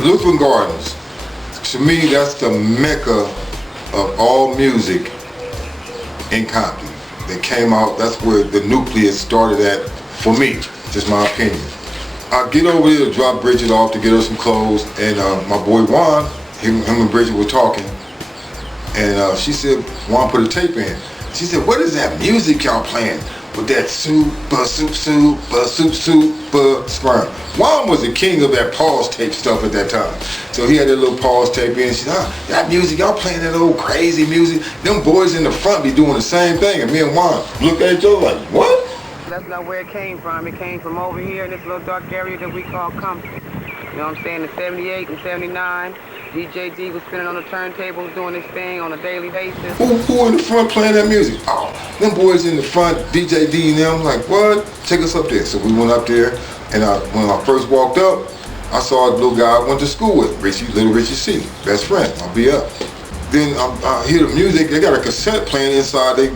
Lutheran Gardens, to me, that's the mecca of all music in Compton. They came out, that's where the nucleus started at, for me, just my opinion. I get over there to drop Bridget off to get her some clothes, and my boy Juan, him and Bridget were talking, and she said, Juan put a tape in. She said, what is that music y'all playing? With that super sperm. Juan was the king of that pause tape stuff at that time. So he had that little pause tape in. She said, that music, y'all playing that old crazy music. Them boys in the front be doing the same thing. And me and Juan look at each other like, what? That's not where it came from. It came from over here in this little dark area that we call Compton. You know what I'm saying? In 78 and 79, DJ D was spinning on the turntables doing his thing on a daily basis. Who in the front playing that music? Oh, them boys in the front, DJ D and them, like, what? Take us up there. So we went up there, and when I first walked up, I saw a little guy I went to school with, little Richie C, best friend. I'll be up. Then I hear the music. They got a cassette playing inside their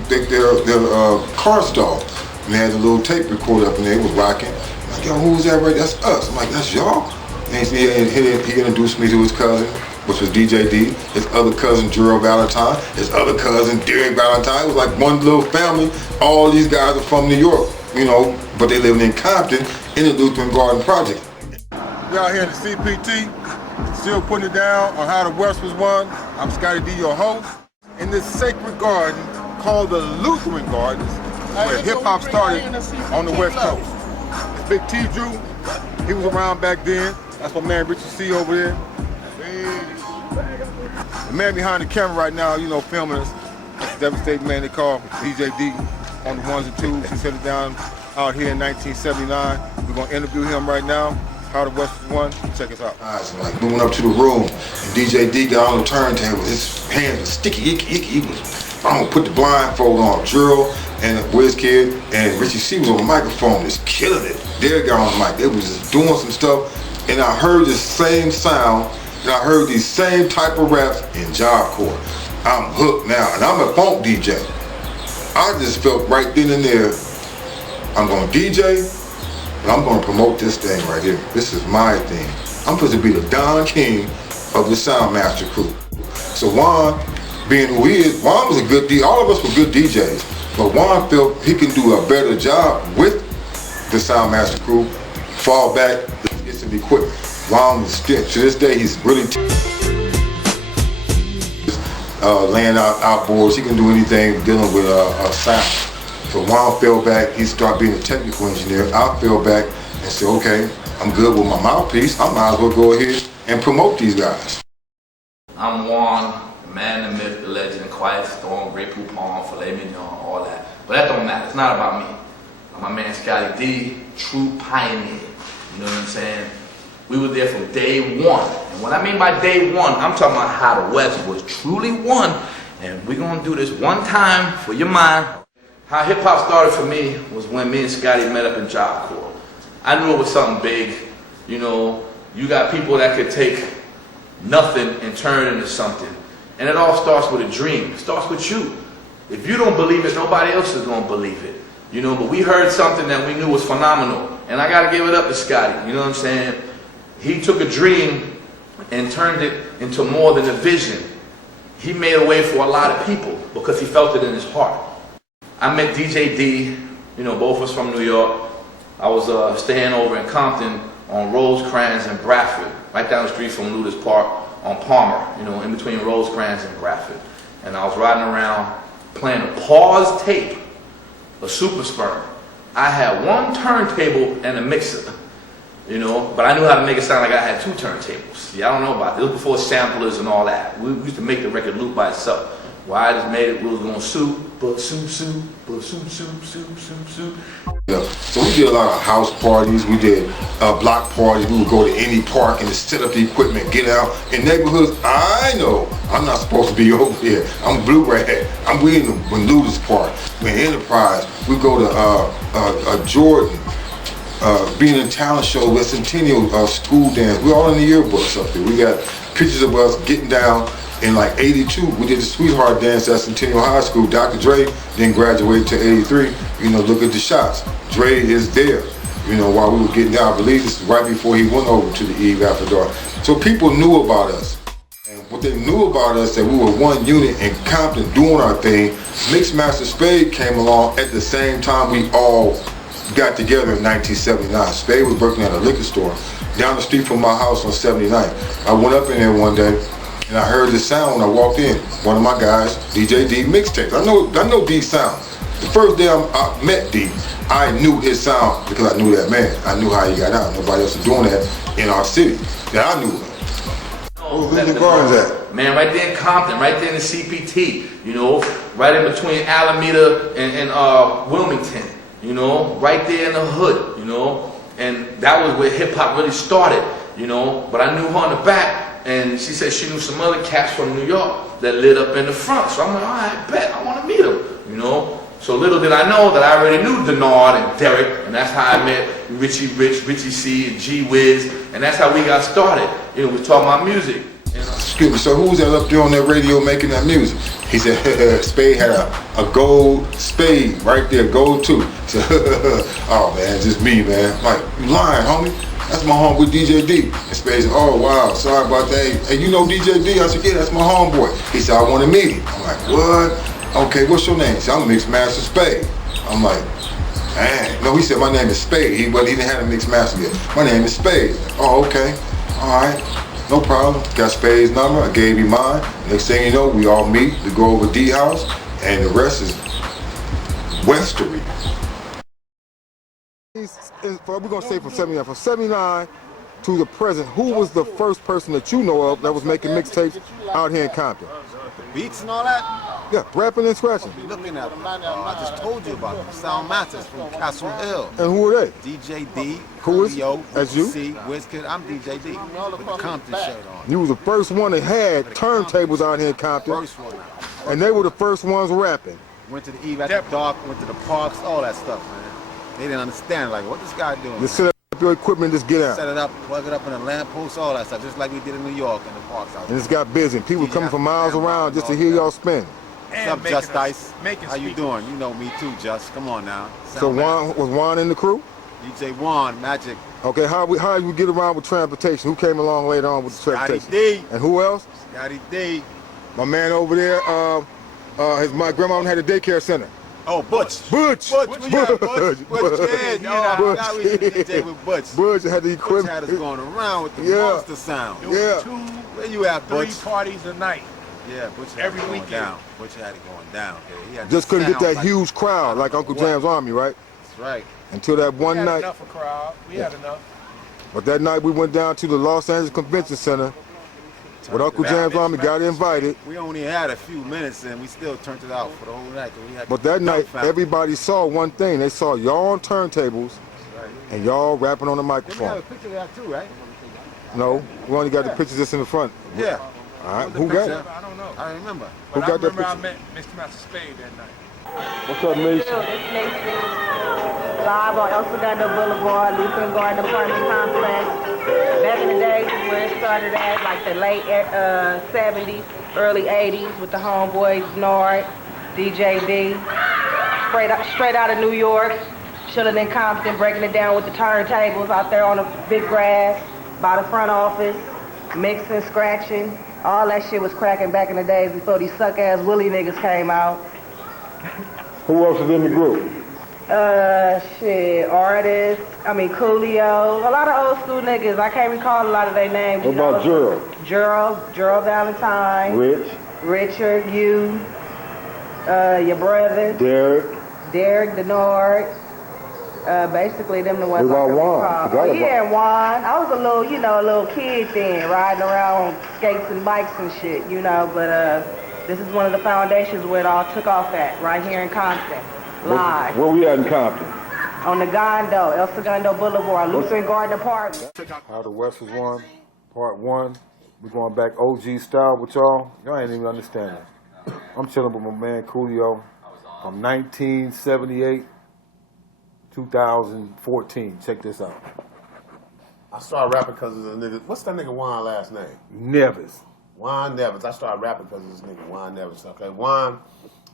car stall. And they had a little tape recorder up and they was rocking. I'm like, yo, who's that right? That's us. I'm like, that's y'all? And he introduced me to his cousin, which was DJ D, his other cousin, Gerald Valentine, his other cousin, Derek Valentine. It was like one little family. All these guys are from New York, you know, but they living in Compton in the Lutheran Garden Project. We're out here in the CPT, still putting it down on how the West was won. I'm Scotty D, your host. In this sacred garden called the Lutheran Gardens, where hip-hop started on the West Coast. This Big T Drew, he was around back then. That's my man Richie C over there. The man behind the camera right now, you know, filming us, that's a devastating man they call DJ D on the ones and twos. He set it down out here in 1979. We're gonna interview him right now. How the West was won. Check us out. So like we went up to the room and DJ D got on the turntable. His hands were sticky, icky. He was, I'm gonna put the blindfold on. Drill and WizKid and Richie C was on the microphone, just killing it. Derek got on the mic. They was just doing some stuff, and I heard the same sound, and I heard these same type of raps in Job Corps. I'm hooked now, and I'm a funk DJ. I just felt right then and there, I'm gonna DJ, and I'm gonna promote this thing right here. This is my thing. I'm supposed to be the Don King of the Soundmaster crew. So Juan, being who he is, Juan was a good DJ. All of us were good DJs. But Juan felt he can do a better job with the Soundmaster crew, fall back, get some equipment. Juan was still, to this day, he's really laying out outboards. He can do anything dealing with sound. So Juan fell back, he started being a technical engineer. I fell back and said, okay, I'm good with my mouthpiece. I might as well go ahead and promote these guys. I'm Juan, the man, the myth, the legend, the quiet storm, Great Poupon, filet mignon, all that. But that don't matter. It's not about me. My man Scotty D, true pioneer. You know what I'm saying? We were there from day one. And what I mean by day one, I'm talking about how the West was truly won. And we're gonna do this one time for your mind. How hip hop started for me was when me and Scotty met up in Job Corps. I knew it was something big. You know, you got people that could take nothing and turn it into something. And it all starts with a dream. It starts with you. If you don't believe it, nobody else is gonna believe it. You know, but we heard something that we knew was phenomenal. And I gotta give it up to Scotty, you know what I'm saying? He took a dream and turned it into more than a vision. He made a way for a lot of people because he felt it in his heart. I met DJ D, you know, both of us from New York. I was staying over in Compton on Rosecrans and Bradford, right down the street from Ludus Park on Palmer, you know, in between Rosecrans and Bradford. And I was riding around playing a pause tape, a super sperm. I had one turntable and a mixer, you know, but I knew how to make it sound like I had two turntables. Yeah, I don't know about it. It was before samplers and all that. We used to make the record loop by itself. Why I just made it, we was going soup, but soup, soup, but soup, soup, soup, soup, soup. Yeah, so we did a lot of house parties, we did block parties, we would go to any park and just set up the equipment, get out. In neighborhoods, I know I'm not supposed to be over here. I'm Blue Rat, I'm in Ludus Park, we're in Enterprise, we go to Jordan, being in talent show with Centennial School Dance, we're all in the yearbooks up there. We got pictures of us getting down. In like 82, we did the Sweetheart Dance at Centennial High School. Dr. Dre then graduated to 83. You know, look at the shots. Dre is there. You know, while we were getting down, I believe this is right before he went over to the Eve After Dark. So people knew about us. And what they knew about us, that we were one unit in Compton doing our thing. Mixmaster Spade came along at the same time we all got together in 1979. Spade was working at a liquor store down the street from my house on 79th. I went up in there one day and I heard this sound when I walked in. One of my guys, DJ D mixtapes. I know D's sound. The first day I met D, I knew his sound because I knew that man. I knew how he got out. Nobody else was doing that in our city that I knew of. Who's the gardens at? Man, right there in Compton, right there in the CPT, you know, right in between Alameda and Wilmington, you know, right there in the hood, you know, and that was where hip hop really started, you know, but I knew her in the back, and she said she knew some other cats from New York that lit up in the front, so I'm like, all right, bet, I want to meet them, you know. So little did I know that I already knew Denard and Derek, and that's how I met Richie Rich, Richie C, and G Wiz, and that's how we got started. You know, we talking about music. Excuse me, so who was that up there on that radio making that music? He said, Spade had a gold Spade right there, gold too. He said, oh man, it's just me, man. I'm like, you lying, homie? That's my homeboy DJ D. And Spade said, oh wow, sorry about that. Hey, you know DJ D? I said, yeah, that's my homeboy. He said, I want to meet him. I'm like, what? Okay, what's your name? He said, I'm Mixmaster Spade. I'm like, man. No, he said, my name is Spade. He didn't have a Mixmaster yet. My name is Spade. Oh, okay. All right. No problem. Got Spade's number. I gave you mine. Next thing you know, we all meet to go over D House, and the rest is Westery. We're going to say from 79 to the present, who was the first person that you know of that was making mixtapes out here in Compton? Beats and all that? Yeah, rapping and scratching. Looking at them. I just told you about them. Sound Masters from Castle Hill. And who are they? DJ D, Who is? Coolio, That's you? C, Wizkid. I'm DJ D with the Compton shirt on. You was the first one that had turntables out here in Compton. First one out. And they were the first ones rapping. Went to the Eve at the Dark, went to the parks, all that stuff, man. They didn't understand, like, what this guy doing? Just set up your equipment and just get out. Set it up, plug it up in a lamppost, all that stuff, just like we did in New York in the parks out there. And it's got busy. People coming from miles around just to hear y'all spin. What's up, Just Ice? How you doing? You know me too, Just. Come on now. So was Juan in the crew? DJ Juan, Magic. Okay, how you get around with transportation? Who came along later on with the transportation? Scotty D. And who else? Scotty D. My man over there, my grandma had a daycare center. Oh, Butch. Butch. Butch. Butch. Yeah, Butch. I was DJ with Butch. Butch had the equipment. Butch had us going around with the monster sound. Yeah. Where you at, Butch? 3 parties a night. Yeah, Butch had Every it going weekend. down. Butch had it going down. Yeah, he had Just the couldn't get sound that huge crowd like Uncle Jam's Army, right? That's right. Until that one We had night. enough of crowd. We had enough. But that night we went down to the Los Angeles Convention Center with Uncle Jam's Army, got invited. We only had a few minutes and we still turned it out for the whole night. We had But that night, dumbfounded. everybody saw one thing. They saw y'all on turntables and y'all rapping on the Then we have microphone. a picture of that too, right? No, we only got the pictures just in the front. Yeah. All right, The who got picture. it? I don't know. I remember. Who But got that I remember I picture? met Mr. Master Spade that night. What's up, Mason? It's Mason, live on El Segundo Boulevard, Lutheran Garden Apartment Complex. Back in the days is where it started at, like the late 70s, early 80s with the homeboys, Nord, DJ D. Straight out of New York, chilling in Compton, breaking it down with the turntables out there on the big grass, by the front office, mixing, scratching. All that shit was cracking back in the days before these suck-ass Willie niggas came out. Who else is in the group? Artists, Coolio, a lot of old school niggas. I can't recall a lot of their names. What about Gerald Valentine, Rich, Richard, you, your brother, Derek Denard. Basically them the ones. What about I can Juan? recall. Forgot Oh about- yeah, Juan. I was a little kid then, riding around on skates and bikes and shit, but this is one of the foundations where it all took off at, right here in Compton. Live. Where we at in Compton? On the Gondo, El Segundo Boulevard, Lutheran Garden Apartment. How the West was won, part 1. We're going back OG style with y'all. Y'all ain't even understand it. I'm chilling with my man Coolio from 1978, 2014. Check this out. I started rapping because of the nigga. What's that nigga Juan last name? Nevis. Juan Nevis. I started rapping because of this nigga Juan Nevis. Okay, Juan.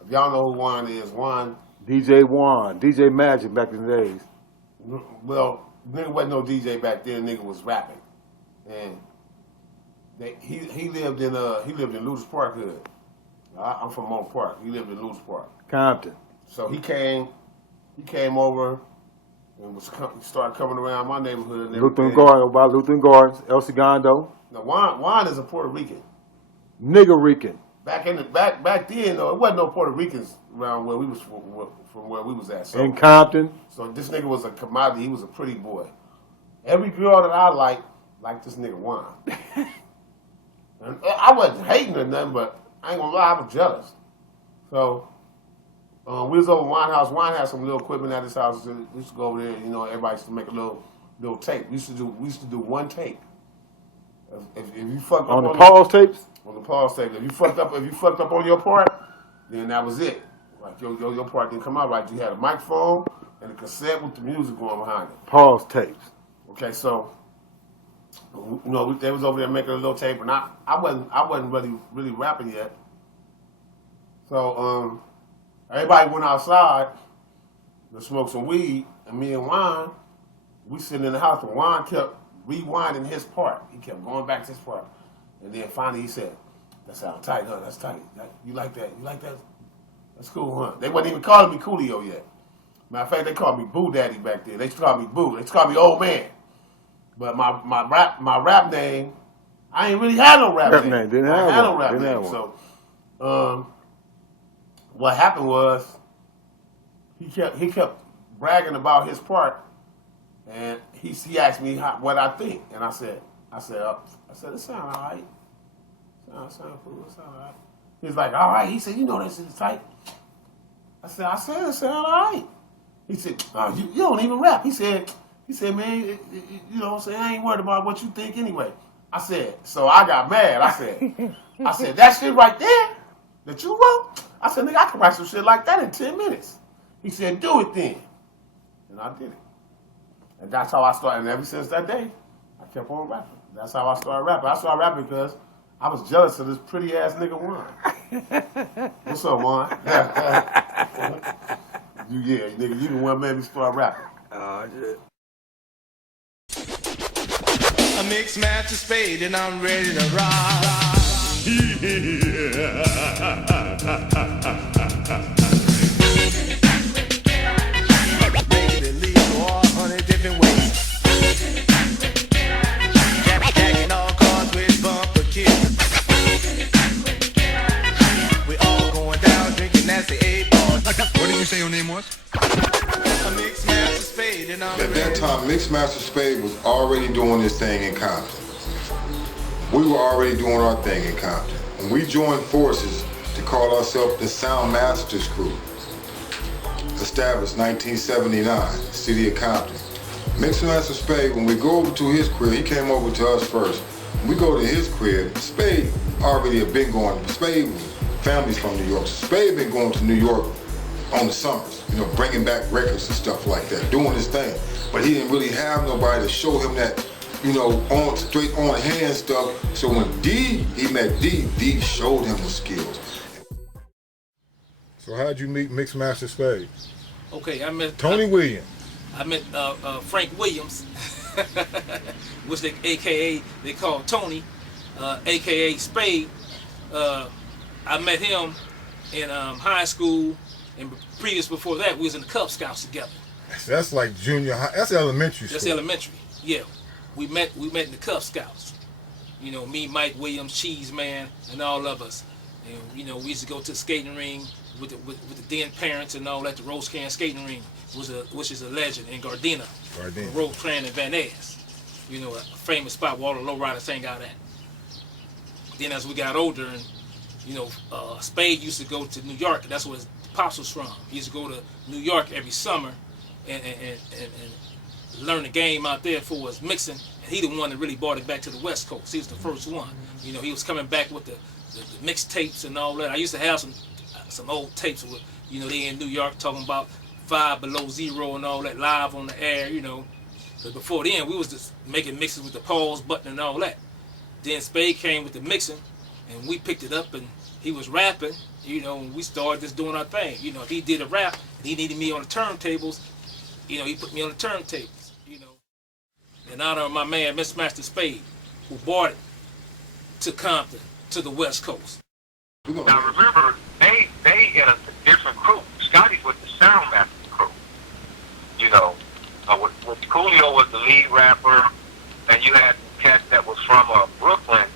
If y'all know who Juan is, Juan. DJ Juan, DJ Magic back in the days. Well, nigga wasn't no DJ back then. Nigga was rapping, and he lived in Lewis Park hood. I'm from Mont Park. He lived in Lewis Park. Compton. So he came over and started coming around my neighborhood. And Lutheran Gardens, about Lutheran Gardens, El Segundo. Now Juan is a Puerto Rican. Nigger Rican. Back then, though, it wasn't no Puerto Ricans around where we was from where we was at. So, In Compton. So this nigga was a commodity. He was a pretty boy. Every girl that I liked this nigga Juan. And I wasn't hating or nothing, but I ain't gonna lie, I was jealous. So we was over Juan house. Juan had some little equipment at his house. We used to go over there. You know, everybody used to make a little tape. We used to do one tape. If you fucked up on the pause tapes. On the pause tape. If you fucked up on your part, then that was it. Like your part didn't come out right. You had a microphone and a cassette with the music going behind it. Pause tapes. Okay, so you know they was over there making a little tape, and I wasn't really rapping yet. So everybody went outside to smoke some weed, and me and Juan, we sitting in the house, and Juan kept rewinding his part. He kept going back to his part. And then finally he said, "That sounds tight, huh? That's tight. You like that? You like that? That's cool, huh?" They wasn't even calling me Coolio yet. Matter of fact, they called me Boo Daddy back then. They used to call me Boo. They used to call me Old Man. But my rap name, I ain't really had no rap name. Didn't have no rap name. So what happened was he kept bragging about his part, and he asked me what I think, and I said it sound all right. Sound cool. It sound all right. He was like, all right. He said, you know that shit's tight. I said it sound all right. He said, oh, you don't even rap. He said, man, you know what I'm saying? I ain't worried about what you think anyway. I said, so I got mad. I said, that shit right there that you wrote? I said, nigga, I can write some shit like that in 10 minutes. He said, do it then. And I did it. And that's how I started. And ever since that day, I kept on rapping. That's how I started rapping. I started rapping because I was jealous of this pretty ass nigga Juan. What's up, Juan? Nigga, you the one made me start rapping. Oh, shit. A mixed master spade and I'm ready to rock. Make it illegal 100 different ways. Jacking all cars with bumper kids. We all going down drinking nasty 8-ball. What did you say your name was? A mixed master spade and I'm At that time, Mixed Master Spade was already doing this thing in Compton. We were already doing our thing in Compton. And we joined forces to call ourselves the Sound Masters Crew. Established 1979, city of Compton. Mixed Master Spade, when we go over to his crib, he came over to us first. When we go to his crib, Spade already had been going. Spade, family's from New York. So Spade been going to New York on the summers, you know, bringing back records and stuff like that, doing his thing. But he didn't really have nobody to show him that, you know, straight on hand stuff. So when he met D showed him the skills. So how'd you meet Mixed Master Spade? Okay, I met Tony Williams. I met Frank Williams, which AKA they call Tony, AKA Spade. I met him in high school, and previous before that, we was in the Cub Scouts together. That's like junior high. That's elementary school. That's elementary. Yeah, we met in the Cub Scouts. You know, me, Mike Williams, Cheese Man, and all of us. And you know, we used to go to the skating ring with the then parents and all that. The Rose Can skating ring which is a legend in Gardena. Rose Can and Van Ness. You know, a famous spot where all the lowriders hang out at. Then as we got older, and you know, Spade used to go to New York. That's where his pops was from. He used to go to New York every summer and learn the game out there for his mixing. And he the one that really brought it back to the West Coast. He was the first one. You know, he was coming back with the mixtapes and all that. I used to have some old tapes with, you know, they in New York talking about 5 Below Zero and all that live on the air, you know. But before then, we was just making mixes with the pause button and all that. Then Spade came with the mixing, and we picked it up, and he was rapping, you know, and we started just doing our thing. You know, if he did a rap, and he needed me on the turntables, you know, he put me on the turntables, you know. In honor of my man, Mr. Master Spade, who bought it to Compton, to the West Coast. Now remember, they in a different crew. Scotty's with the Soundmaster crew. You know, with Coolio was the lead rapper, and you had cats that was from Brooklyn,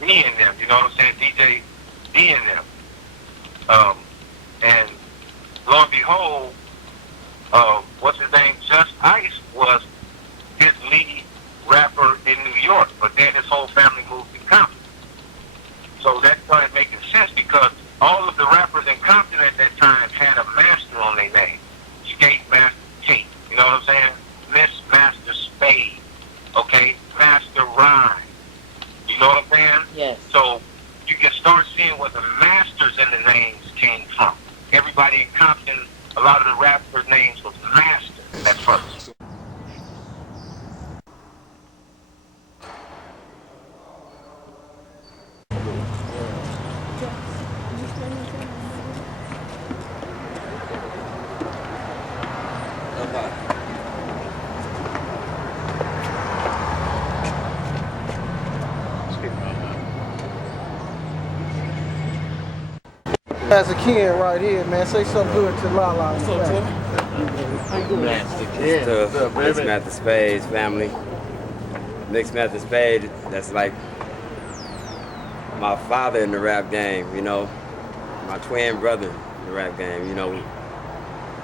D and them. You know what I'm saying? DJ D and them. And lo and behold, what's his name? Just Ice was his lead rapper in New York, but then his whole family moved to Compton. So that started making sense because all of the rappers in Compton at that time had a master on their name. Skate Master T, you know what I'm saying? Miss Master Spade, okay? Master Rhyme, you know what I'm saying? Yes. So you can start seeing where the masters in the names came from. Everybody in Compton, a lot of the rappers' names was Master at first. As a kid right here, man, say something good to Lala. What's up, Mixed Method Spades family. Mixed Method Spades, that's like my father in the rap game, you know. My twin brother in the rap game, you know.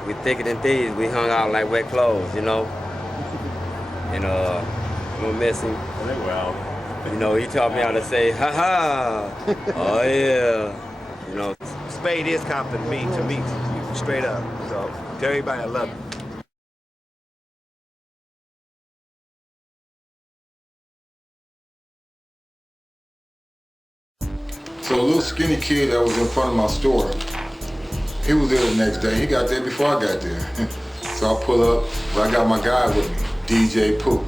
We thicker than thieves, we hung out like wet clothes, you know. And I'm gonna miss him. You know, he taught me how to say, ha ha, oh yeah, you know. Spade is Compton to me, straight up. So, to everybody, I love it. So a little skinny kid that was in front of my store, he was there the next day. He got there before I got there. So I pull up, but I got my guy with me, DJ Pooh.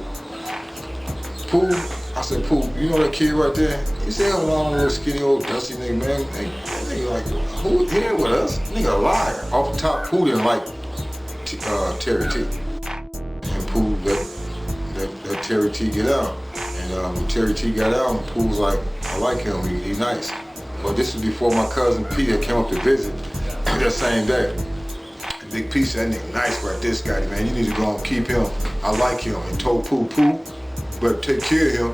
Pooh, I said, Pooh, you know that kid right there? He said, hell no, little skinny old dusty nigga, man. And that nigga like, who here with us? Nigga a liar. Off the top, Pooh didn't like Terry T. And Pooh let Terry T get out. And when Terry T got out, Pooh was like, I like him, he nice. But this was before my cousin P had came up to visit that same day. And Big P said, that nigga nice right there, Scotty, man. You need to go and keep him. I like him. And told Pooh, better take care of him.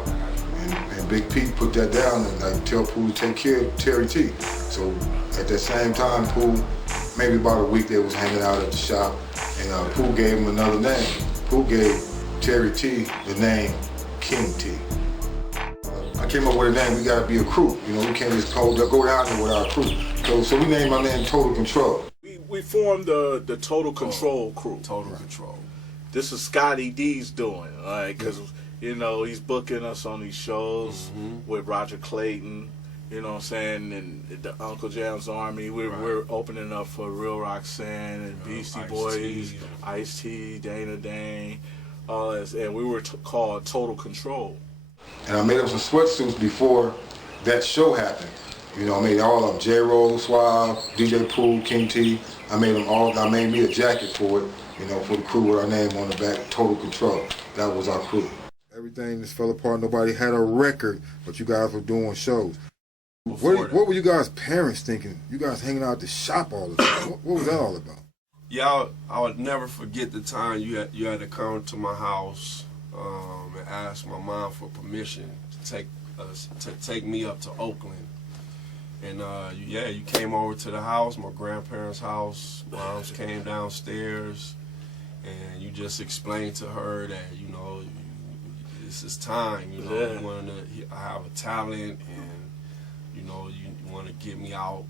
And Big P put that down and like tell Pooh to take care of Terry T. So at that same time, Pooh, maybe about a week they was hanging out at the shop, and Pooh gave him another name. Pooh gave Terry T the name King T. I came up with a name, we gotta be a crew. You know, we can't just go down there with our crew. So we named my name Total Control. We formed the Total Control crew. Total Control. This is Scotty D's doing, all right? Because, you know, he's booking us on these shows with Roger Clayton, you know what I'm saying, and the Uncle Jam's Army. We're opening up for Real Roxanne and Beastie Boys, Ice-T, Dana Dane, all that. And we were called Total Control. And I made up some sweatsuits before that show happened. You know, I made all of them, J-Roll, Suave, DJ Pooh, King T. I made them all, I made me a jacket for it, you know, for the crew with our name on the back, Total Control. That was our crew. Everything just fell apart, nobody had a record, but you guys were doing shows. What were you guys' parents thinking? You guys hanging out at the shop all the time. What was that all about? Yeah, I would never forget the time you had to come to my house and ask my mom for permission to take me up to Oakland. And you came over to the house, my grandparents' house. Moms came downstairs, and you just explained to her that, you know, this is time. You know, I have a talent, and you know, you want to get me out,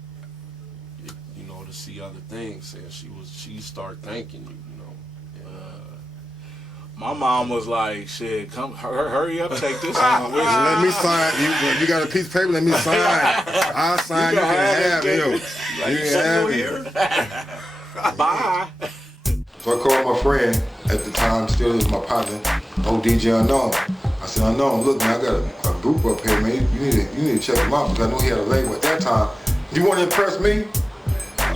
you know, to see other things. And she started thanking you, you know. My mom was like, shit, come, hurry up, take this on. Let me sign. You got a piece of paper, let me sign. I'll sign, you can have him. You can have him. Bye. So I called my friend at the time, still is my partner, old DJ Unknown. I said, Unknown, look, man, I got a group up here, man. You need to check him out, because I know he had a label at that time. You want to impress me?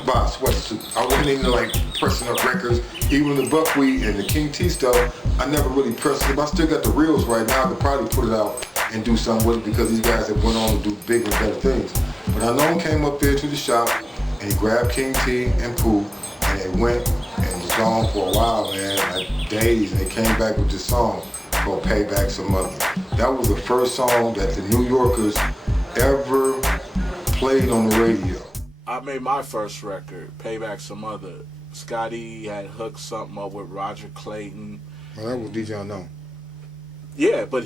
Buy a sweatsuit. I wasn't even like pressing up records. Even the Buckwheat and the King T stuff, I never really pressed them. I still got the reels right now. I could probably put it out and do something with it because these guys have went on to do bigger and better things. But Unknown came up there to the shop and he grabbed King T and Pooh and they went and was gone for a while, man, like days, and they came back with this song called Payback Some Mother. That was the first song that the New Yorkers ever played on the radio. I made my first record, Payback Some Mother. Scotty had hooked something up with Roger Clayton. Well, that was DJ Unknown. Yeah, but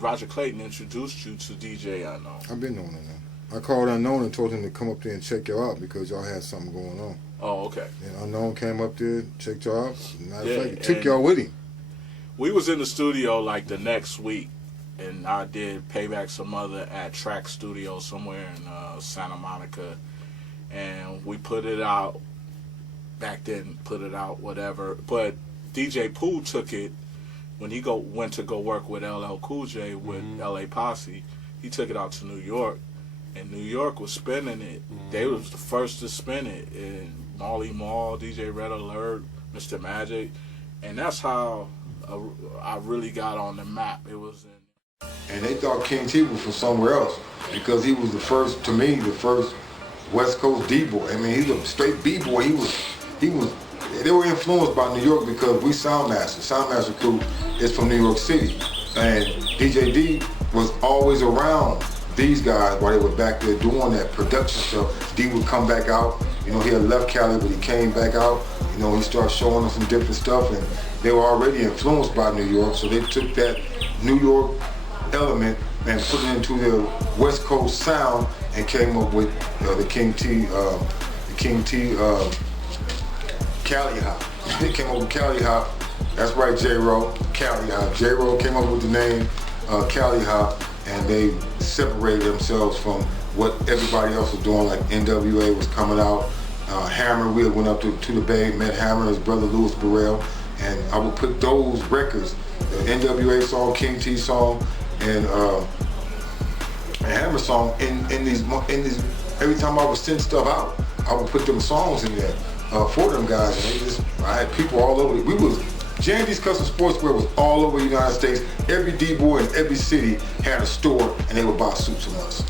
Roger Clayton introduced you to DJ Unknown. I've been knowing Unknown. I called Unknown and told him to come up there and check y'all out because y'all had something going on. Oh, okay. And Unknown came up there, checked y'all out. Matter of fact, he and took y'all with him. We was in the studio like the next week, and I did Payback Some Mother at Track Studio somewhere in Santa Monica, and we put it out. Back then, put it out, whatever. But DJ Pooh took it when he went to go work with LL Cool J with LA Posse. He took it out to New York, and New York was spinning it. They was the first to spin it, and Marley Marl, DJ Red Alert, Mr. Magic, and that's how I really got on the map. It was And they thought King T was from somewhere else because he was the first, to me, the first West Coast D-boy. I mean, he's a straight B-boy. They were influenced by New York because we Soundmaster crew is from New York City. And DJ D was always around these guys while they were back there doing that production stuff. D would come back out. You know, he had left Cali, but he came back out. You know, he started showing us some different stuff, and they were already influenced by New York, so they took that New York element and put it into their West Coast sound and came up with the King T Cali Hop. They came up with Cali Hop. That's right, J-Ro, Cali Hop. J-Ro came up with the name Cali Hop, and they separated themselves from what everybody else was doing, like NWA was coming out. Hammer, we went up to the Bay, met Hammer and his brother Louis Burrell, and I would put those records, the NWA song, King T song, and Hammer song in these. Every time I would send stuff out, I would put them songs in there for them guys, and I had people all over. J&D's Custom Sportswear was all over the United States. Every D-boy in every city had a store, and they would buy suits from us.